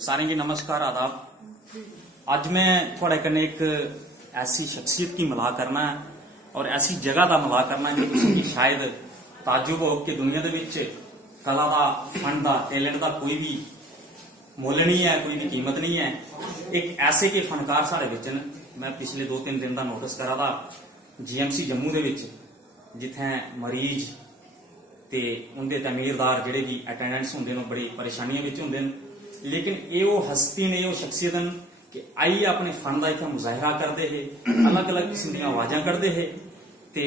सारें की नमस्कार आदाब। आज मैं थोड़े कन्नै एक ऐसी शख्सियत की मिला करना है और ऐसी जगह का मिला करना है कि शायद ताजुब हो कि दुनिया दे विच कला दा फन दा टैलेंट दा कोई भी मुल नहीं है, कोई भी कीमत नहीं है। एक ऐसे के फनकार साढ़े विच न। मैं पिछले 2-3 दिन का नोटिस करा था GMC जम्मू दे विच जिथे मरीज ते उनके तमीरदार जिहड़े भी अटेंडेंट्स होंदे ने बड़ी परेशानियां विच होंदे ने, लेकिन ये वो हस्ती ने, वो शख्सियत न कि आई अपने फन का इतना मुजाहरा करते है, अलग अलग किस्म दी आवाज़ां कढ़दे है ते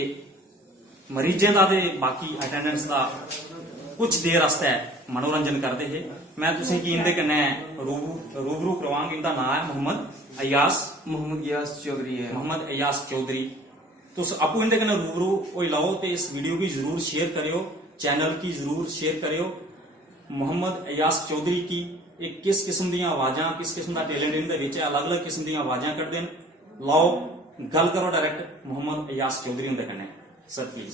मरीजें का ते बाकी अटेंडेंट्स का कुछ देर वास्ते मनोरंजन करते है। मैं तुसें की इंदे कन्नै रूबरू करवांग। इनका नाम है मोहम्मद अयास चौधरी। तुस आपू इंदे कन्नै रूबरू होई लाओ ते इस वीडियो की जरूर शेयर करियो, चैनल की जरूर शेयर करियो। मोहम्मद अयास चौधरी की एक किस किस्म दी आवाज़ां, किस किस्म का टैलेंट इनदे विच है, अलग अलग किस्म दी आवाज़ां कढ़दे न। लाओ गल करो डायरेक्ट मोहम्मद अयास चौधरी उनदे कन्नै। Sir please.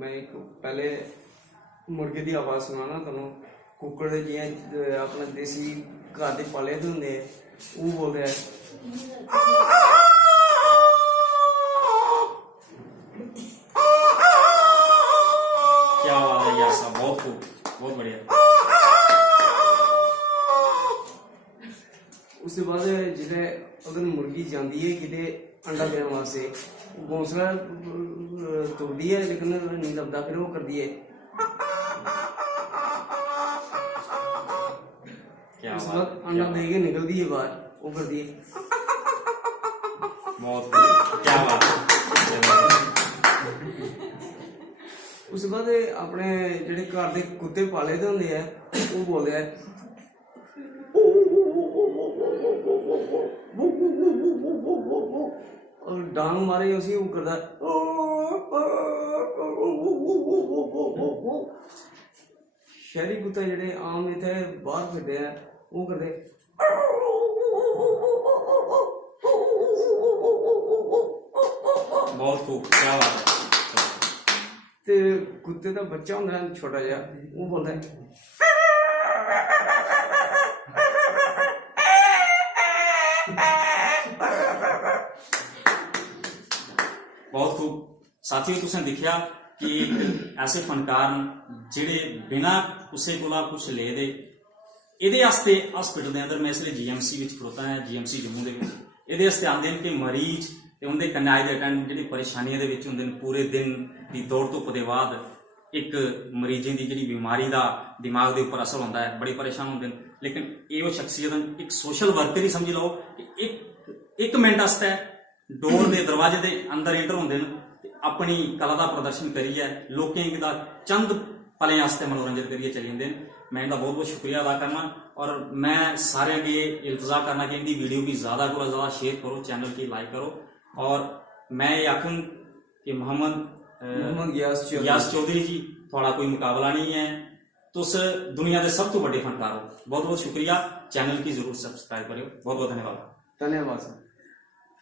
मैं एक पहले मुर्गे की आवाज सुनाना तुहानू। कुक्कड़ जियां अपने देसी घर दे पाले दे हुंदे वो बोलदे है। क्या बात है यार साहब, बहुत खूब, बहुत बढ़िया। उसके बाद जिसले अगर मुर्गी जाती है किते अंडा देने वास्ते, घोंसला तोड़ती है लेकिन नहीं लभदा, फिर वो करती है। उसके बाद अंडा दे के निकलती है बाहर, वो करती है। बहुत क्या बात है। उसके बाद अपने जेडे घर दे कुत्ते पाले दे होंदे है वो बोलदे है। और डांग मारे उसी वो करदा। शहरी कुत्ते जेडे आम इत्थे बाहर फिरदे हैं वो करदे। बहुत खूब, क्या बात है। ते कुत्ते का बच्चा होंदा है छोटा जिहा, वो बोलदा है। बहुत खूब। साथियों तुसें दिखिया कि ऐसे फनकार जिहड़े बिना कुसै कोला कुछ ले दे इहदे आस्ते हॉस्पिटल के अंदर, मैं इसलिए GMC विच खड़ोता है, GMC जम्मू दे विच इहदे आस्ते आंदे ने कि मरीज ते उनदे कन्नै आए दे अटेंडेंट जिहड़ी परेशानियां दे विच हुंदे ने, पूरे दिन दी दौड़ धुप दे बाद एक मरीजें दी जिहड़ी बीमारी दा दिमाग दे उपर असर हुंदा है, बड़े परेशान हुंदे ने। लेकिन ये शख्सियत एक सोशल वर्कर ही समझी लो कि एक मिनट आस्ते डोर दे दरवाजे दे अंदर एंटर होंदे ने, अपनी कला का प्रदर्शन करिए लोकें दा चंद पलें आस्ते मनोरंजन करिए चली जाते हैं। मैं इनका बहुत बहुत शुक्रिया अदा करना और मैं सारे अगे इल्तजा करना कि इनकी वीडियो भी ज़्यादा को ज़्यादा शेयर करो, चैनल की लाइक करो। और मैं ये आखूँ कि मोहम्मद अयास चौधरी जी थोड़ा कोई मुकाबला नहीं है, तुस दुनिया के सब तो बड़े फनकार हो। बहुत बहुत शुक्रिया। चैनल की जरूर सब्सक्राइब करो। बहुत बहुत धन्यवाद। धन्यवाद सर।